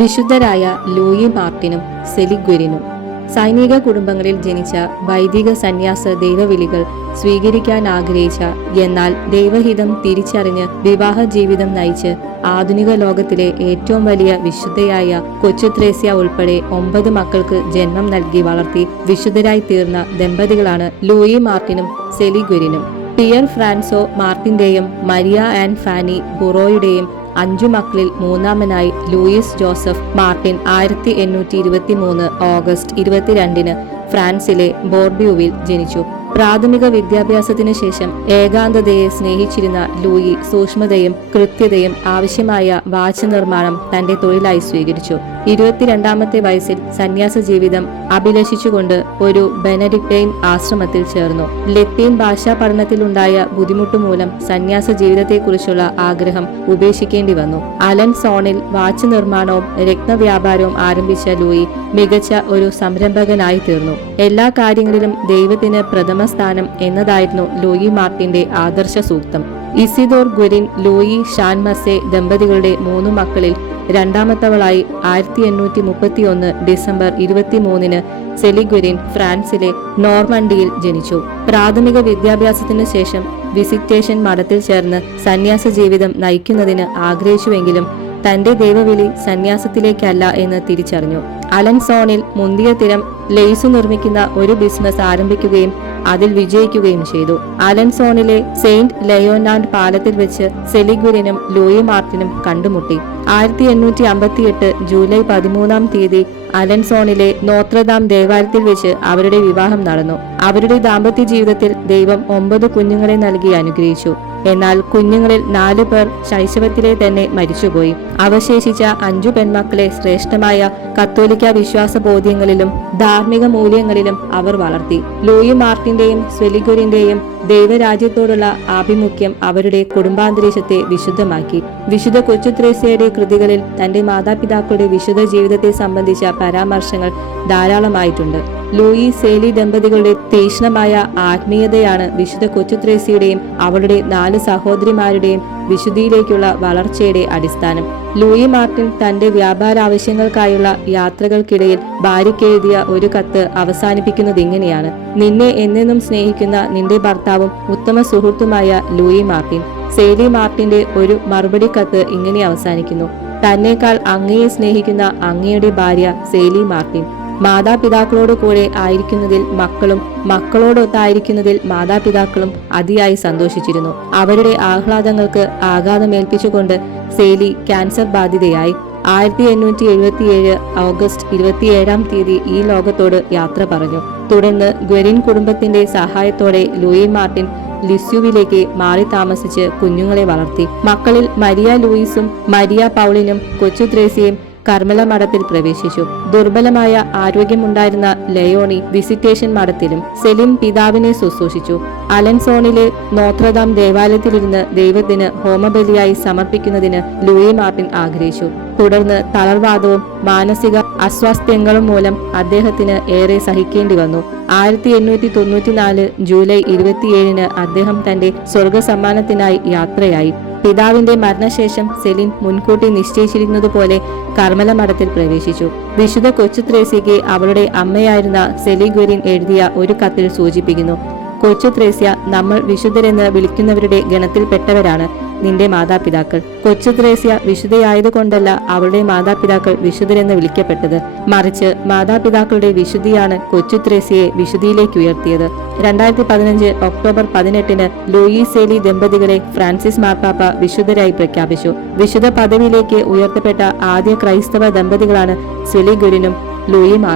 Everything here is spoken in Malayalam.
വിശുദ്ധരായ ലൂയി മാർട്ടിനും സെലിഗ്വരിനും. സൈനിക കുടുംബങ്ങളിൽ ജനിച്ച വൈദിക സന്യാസ ദൈവവിളികൾ സ്വീകരിക്കാൻ ആഗ്രഹിച്ച എന്നാൽ ദൈവഹിതം തിരിച്ചറിഞ്ഞ് വിവാഹ ജീവിതം നയിച്ച് ആധുനിക ലോകത്തിലെ ഏറ്റവും വലിയ വിശുദ്ധയായ കൊച്ചുത്രേസ്യ ഉൾപ്പെടെ ഒമ്പത് മക്കൾക്ക് ജന്മം നൽകി വളർത്തി വിശുദ്ധരായി തീർന്ന ദമ്പതികളാണ് ലൂയി മാർട്ടിനും സെലിഗ്വരിനും. പിയർ ഫ്രാൻസോ മാർട്ടിന്റെയും മരിയ ആൻഡ് ഫാനി ബുറോയുടെയും അഞ്ചു മക്കളിൽ മൂന്നാമനായി ലൂയിസ് ജോസഫ് മാർട്ടിൻ ആയിരത്തി എണ്ണൂറ്റി ഇരുപത്തി മൂന്ന് ഓഗസ്റ്റ് ഇരുപത്തിരണ്ടിന് ഫ്രാൻസിലെ ബോർഡ്യൂവിൽ ജനിച്ചു. പ്രാഥമിക വിദ്യാഭ്യാസത്തിനു ശേഷം ഏകാന്തതയെ സ്നേഹിച്ചിരുന്ന ലൂയി സൂക്ഷ്മതയും കൃത്യതയും ആവശ്യമായ വാച്ച് നിർമ്മാണം തന്റെ തൊഴിലായി സ്വീകരിച്ചു. ഇരുപത്തിരണ്ടാമത്തെ വയസ്സിൽ സന്യാസ ജീവിതം അഭിലഷിച്ചുകൊണ്ട് ഒരു ബെനഡിക്ടൈൻ ആശ്രമത്തിൽ ചേർന്നു. ലത്തീൻ ഭാഷാ പഠനത്തിലുണ്ടായ ബുദ്ധിമുട്ട് മൂലം സന്യാസ ജീവിതത്തെക്കുറിച്ചുള്ള ആഗ്രഹം ഉപേക്ഷിക്കേണ്ടി വന്നു. അലൻ സോണിൽ വാച്ച് നിർമ്മാണവും രത്നവ്യാപാരവും ആരംഭിച്ച ലൂയി മികച്ച ഒരു സംരംഭകനായി തീർന്നു. എല്ലാ കാര്യങ്ങളിലും ദൈവത്തിന് പ്രഥമ സ്ഥാനം എന്നതായിരുന്നു ലൂയി മാർട്ടിന്റെ ആദർശ സൂക്തം. ഇസിദോർ ഗുരിൻ ലൂയി ഷാൻമസെ ദമ്പതികളുടെ മൂന്ന് മക്കളിൽ രണ്ടാമത്തവളായി ആയിരത്തി എണ്ണൂറ്റി മുപ്പത്തി ഒന്ന് ഡിസംബർ ഇരുപത്തിമൂന്നിന് സെലിഗുരിൻ ഫ്രാൻസിലെ നോർമണ്ടിയിൽ ജനിച്ചു. പ്രാഥമിക വിദ്യാഭ്യാസത്തിനു ശേഷം വിസിറ്റേഷൻ മഠത്തിൽ ചേർന്ന് സന്യാസ ജീവിതം നയിക്കുന്നതിന് ആഗ്രഹിച്ചുവെങ്കിലും തന്റെ ദൈവവിളി സന്യാസത്തിലേക്കല്ല എന്ന് തിരിച്ചറിഞ്ഞു. അലൻസോണിൽ മുന്തിയ തിരം ലെയ്സു നിർമ്മിക്കുന്ന ഒരു ബിസിനസ് ആരംഭിക്കുകയും അതിൽ വിജയിക്കുകയും ചെയ്തു. അലൻസോണിലെ സെയിന്റ് ലയോനാൻഡ് പാലത്തിൽ വെച്ച് സെലിഗുരിനും ലൂയി മാർട്ടിനും കണ്ടുമുട്ടി. ആയിരത്തി എണ്ണൂറ്റി അമ്പത്തിയെട്ട് ജൂലൈ പതിമൂന്നാം തീയതി അലൻസോണിലെ നോത്രദാം ദേവാലയത്തിൽ വെച്ച് അവരുടെ വിവാഹം നടന്നു. അവരുടെ ദാമ്പത്യ ജീവിതത്തിൽ ദൈവം ഒമ്പത് കുഞ്ഞുങ്ങളെ നൽകി അനുഗ്രഹിച്ചു. എന്നാൽ കുഞ്ഞുങ്ങളിൽ നാലു പേർ ശൈശവത്തിലെ തന്നെ മരിച്ചുപോയി. അവശേഷിച്ച അഞ്ചു പെൺമക്കളെ ശ്രേഷ്ഠമായ കത്തോലിക്ക വിശ്വാസ ബോധ്യങ്ങളിലും ധാർമ്മിക മൂല്യങ്ങളിലും അവർ വളർത്തി. ലൂയി മാർട്ടിന്റെയും സ്വെലിഗുരിന്റെയും ദൈവരാജ്യത്തോടുള്ള ആഭിമുഖ്യം അവരുടെ കുടുംബാന്തരീക്ഷത്തെ വിശുദ്ധമാക്കി. വിശുദ്ധ കൊച്ചുത്രേസ്യയുടെ കൃതികളിൽ തന്റെ മാതാപിതാക്കളുടെ വിശുദ്ധ ജീവിതത്തെ സംബന്ധിച്ച പരാമർശങ്ങൾ ധാരാളമായിട്ടുണ്ട്. ലൂയി സേലി ദമ്പതികളുടെ തീക്ഷ്ണമായ ആത്മീയതയാണ് വിശുദ്ധ കൊച്ചുത്രേസിയുടെയും അവളുടെ നാല് സഹോദരിമാരുടെയും വിശുദ്ധിയിലേക്കുള്ള വളർച്ചയുടെ അടിസ്ഥാനം. ലൂയി മാർട്ടിൻ തന്റെ വ്യാപാര ആവശ്യങ്ങൾക്കായുള്ള യാത്രകൾക്കിടയിൽ ഭാര്യയ്ക്കെഴുതിയ ഒരു കത്ത് അവസാനിപ്പിക്കുന്നത് ഇങ്ങനെയാണ്. നിന്നെ എന്നെന്നും സ്നേഹിക്കുന്ന നിന്റെ ഭർത്താവും ഉത്തമ സുഹൃത്തുമായ ലൂയി മാർട്ടിൻ. സേലി മാർട്ടിന്റെ ഒരു മറുപടി കത്ത് ഇങ്ങനെ അവസാനിക്കുന്നു. തന്നേക്കാൾ അങ്ങയെ സ്നേഹിക്കുന്ന അങ്ങയുടെ ഭാര്യ സേലി മാർട്ടിൻ. മാതാപിതാക്കളോട് കൂടെ ആയിരിക്കുന്നതിൽ മക്കളും മക്കളോടൊത്തായിരിക്കുന്നതിൽ മാതാപിതാക്കളും അതിയായി സന്തോഷിച്ചിരുന്നു. അവരുടെ ആഹ്ലാദങ്ങൾക്ക് ആഘാതമേൽപ്പിച്ചുകൊണ്ട് സേലി ക്യാൻസർ ബാധിതയായി. ആയിരത്തി എണ്ണൂറ്റി എഴുപത്തിയേഴ് ഓഗസ്റ്റ് ഇരുപത്തിയേഴാം തീയതി ഈ ലോകത്തോട് യാത്ര പറഞ്ഞു. തുടർന്ന് ഗ്വരിൻ കുടുംബത്തിന്റെ സഹായത്തോടെ ലൂയി മാർട്ടിൻ ലിസ്യുവിലേക്ക് മാറി താമസിച്ച് കുഞ്ഞുങ്ങളെ വളർത്തി. മക്കളിൽ മരിയ ലൂയിസും മരിയ പൗളിനും കൊച്ചു ത്രേസിയും കർമ്മല മഠത്തിൽ പ്രവേശിച്ചു. ദുർബലമായ ആരോഗ്യമുണ്ടായിരുന്ന ലയോണി വിസിറ്റേഷൻ മഠത്തിലും സെലിം പിതാവിനെ ശുശ്രൂഷിച്ചു. അലൻസോണിലെ നോത്രദാം ദേവാലയത്തിലിരുന്ന് ദൈവത്തിന് ഹോമബലിയായി സമർപ്പിക്കുന്നതിന് ലൂയി മാർട്ടിൻ ആഗ്രഹിച്ചു. തുടർന്ന് തളർവാദവും മാനസിക അസ്വാസ്ഥ്യങ്ങളും മൂലം അദ്ദേഹത്തിന് ഏറെ സഹിക്കേണ്ടി വന്നു. ആയിരത്തി എണ്ണൂറ്റി തൊണ്ണൂറ്റിനാല് ജൂലൈ ഇരുപത്തിയേഴിന് അദ്ദേഹം തന്റെ സ്വർഗസമ്മാനത്തിനായി യാത്രയായി. പിതാവിന്റെ മരണശേഷം സെലിൻ മുൻകൂട്ടി നിശ്ചയിച്ചിരുന്നതുപോലെ കർമ്മല മഠത്തിൽ പ്രവേശിച്ചു. വിശുദ്ധ കൊച്ചു ത്രേസിക്ക് അവളുടെ അമ്മയായിരുന്ന സെലിഗുരിൻ എഴുതിയ ഒരു കത്തിൽ സൂചിപ്പിക്കുന്നു. കൊച്ചു ത്രേസ്യ നമ്മൾ വിശുദ്ധരെന്ന് വിളിക്കുന്നവരുടെ ഗണത്തിൽപ്പെട്ടവരാണ് നിന്റെ മാതാപിതാക്കൾ. കൊച്ചു ത്രേസ്യ വിശുദ്ധയായതുകൊണ്ടല്ല അവളുടെ മാതാപിതാക്കൾ വിശുദ്ധരെന്ന് വിളിക്കപ്പെട്ടത്. മറിച്ച് മാതാപിതാക്കളുടെ വിശുദ്ധിയാണ് കൊച്ചു ത്രേസ്യയെ വിശുദ്ധിയിലേക്ക് ഉയർത്തിയത്. രണ്ടായിരത്തി പതിനഞ്ച് ഒക്ടോബർ പതിനെട്ടിന് ലൂയിസ് സേലി ദമ്പതികളെ ഫ്രാൻസിസ് മാർപ്പാപ്പ വിശുദ്ധരായി പ്രഖ്യാപിച്ചു. വിശുദ്ധ പദവിയിലേക്ക് ഉയർത്തപ്പെട്ട ആദ്യ ക്രൈസ്തവ ദമ്പതികളാണ് സെലി ഗുരിനും ലൂയി മാർ